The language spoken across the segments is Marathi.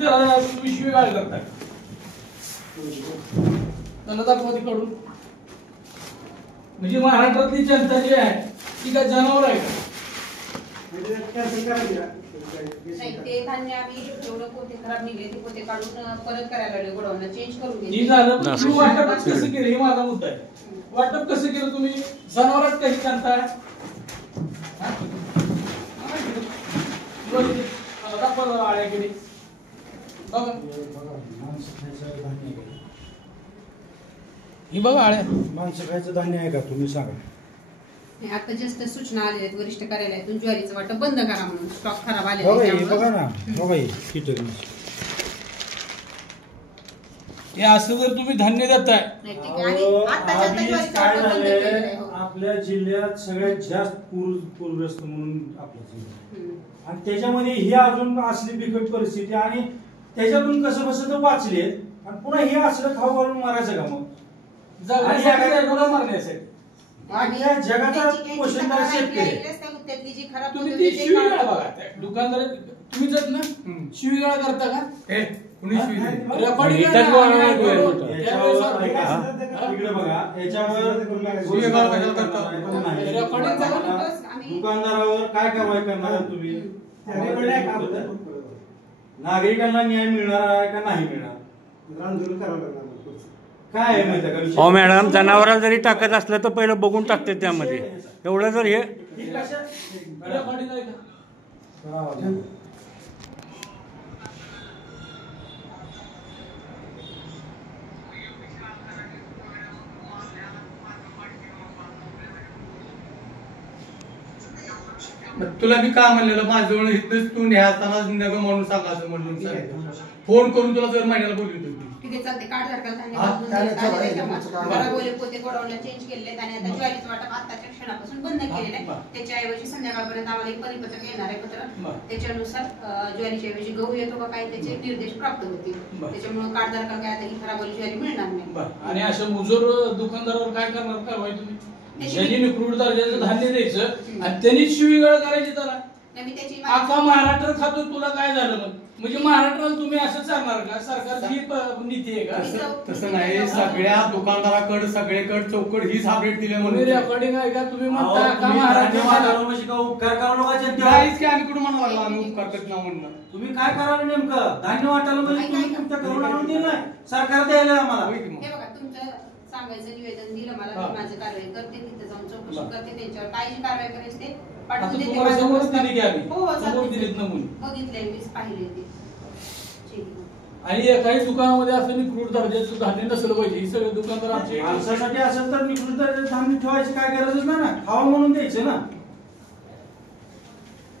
तुम्ही शिवीगाळ करताय. त्यांना दाखवा ती काढून. म्हणजे महाराष्ट्रातली जनता जी आहे ती काय जनावर आहे का? ते धान्य आम्ही जेवढं पोते खराब निघले ते पोते काढून परत करायला लागले, गोडाऊनला चेंज करून घेतले. तुम्ही वाटप कसं केलं हे माझा मुद्दा आहे. वाटप कसं केलं तुम्ही? जनावरात काही करताय? दाखवा जरा आळ्या केली बघा. ही बघा आळ्या. माणसं खायचं धान्य आहे का तुम्ही सांगा. आता जास्त सूचना आल्या आहेत वरिष्ठ कार्यालयातून ज्वारीचं वाटप बंद करा म्हणून, स्टॉक खराब आलेला आहे. आहे. बघा ना बघा कीटक. हे असं जर तुम्ही धान्य देताय, आपल्या जिल्ह्यात सगळ्यात जास्त पूरग्रस्त म्हणून आपला जिल्हा, आणि त्याच्यामध्ये ही अजून असली बिकट परिस्थिती, आणि त्याच्यातून कसं बसं तर वाचले, आणि पुन्हा हे असलं खाऊ घालून मारायचं का मग? मारण्यासाठी जगाचा पोषणदार शेतकरी. तुम्ही ती शिवीगाळ बघा. दुकानदार तुम्ही जात ना शिवीगाळ करता का? दुकानदारावर काय कारवाई करणार तुम्ही? नागरिकांना न्याय मिळणार आहे का नाही मिळणार? काय आहे माहिती का? हो मॅडम, जनावराला जरी टाकत असलं तर पहिलं बघून टाकते त्यामध्ये. एवढं जर हे तुला मी का म्हणलेलं माझ्याजवळ इथंच तू न्यायताना नगं म्हणून सांगायचं म्हणून फोन करून तुला जर महिन्याला बोलली होती. ठीक आहे, चालते. कार्ड पोते गोडाऊनला चेंज केले आणि आता ज्वारीचं वाटप आताच्या क्षणापासून बंद केलेलं आहे. त्याच्याऐवजी संध्याकाळपर्यंत आम्हाला एक परिपत्रक येणार आहे पत्र. त्याच्यानुसार ज्वारीच्या ऐवजी गहू येतो का काय त्याचे निर्देश प्राप्त होतील. त्याच्यामुळे कार्डधारकाला काय आता ही खराब ज्वारी मिळणार नाही. आणि असं मुजोर दुकानदारावर काय करणार कारवाई तुम्ही? ज्यांनी निकृष्ट दर्जाचं धान्य द्यायचं आणि त्यांनीच शिवीगाळ करायची त्याला. अख्खा महाराष्ट्र खातो, तुला काय झालं मग? म्हणजे महाराष्ट्राला तुम्ही असं चालणार का? सरकारची नीती आहे का? तसं नाही. सगळ्या दुकानदाराकडे सगळीकडे चौकड हीच अपडेट दिली म्हणून रेकॉर्डिंग आहे का? तुम्ही म्हणता अख्खा महाराष्ट्र उपकार करा लोकांचे. काहीच की आम्ही कुठं म्हणावं लागलो आम्ही उपकार करत ना म्हणून. तुम्ही काय कराल नेमकं? धान्य वाटायला म्हणजे तुम्ही तुमच्या घरून आणून दिलं सरकार द्यायला आम्हाला. हे बघा, तुमचं सांगायचं निवेदन दिलं मला, मी माझं कारवाई करते, तिथे जाऊन चौकशी करते, त्यांच्यावर काय जी कारवाई करायची ते पाठवून देते. बघितलंय मी, पाहिले ते. आणि एकाही दुकानामध्ये असं निकृष्ट दर्जाचं धान्य नसलं पाहिजे. ही सगळे दुकानदार आमचे माणसासाठी असेल तर निकृष्ट दर्जाचं धान्य ठेवायची काय गरजच नाही ना. खावा म्हणून द्यायचं ना.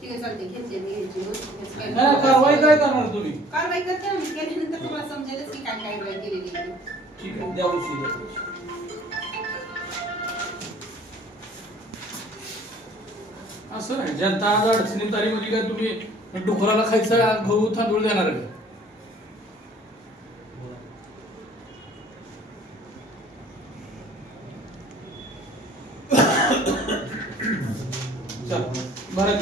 ठीक आहे, चालते. घेतले मी यांची कारवाई काय करणार तुम्ही? कारवाई करते ना मी. केल्यानंतर तुम्हाला समजेलच की काय कारवाई केलेली आहे. ठीक आहे, द्या उशीर. असं नाही, जनता आज अडचणीत आली म्हणजे काय तुम्ही डुकराला खायचा गहू तांदूळ देणार का? चल बरं.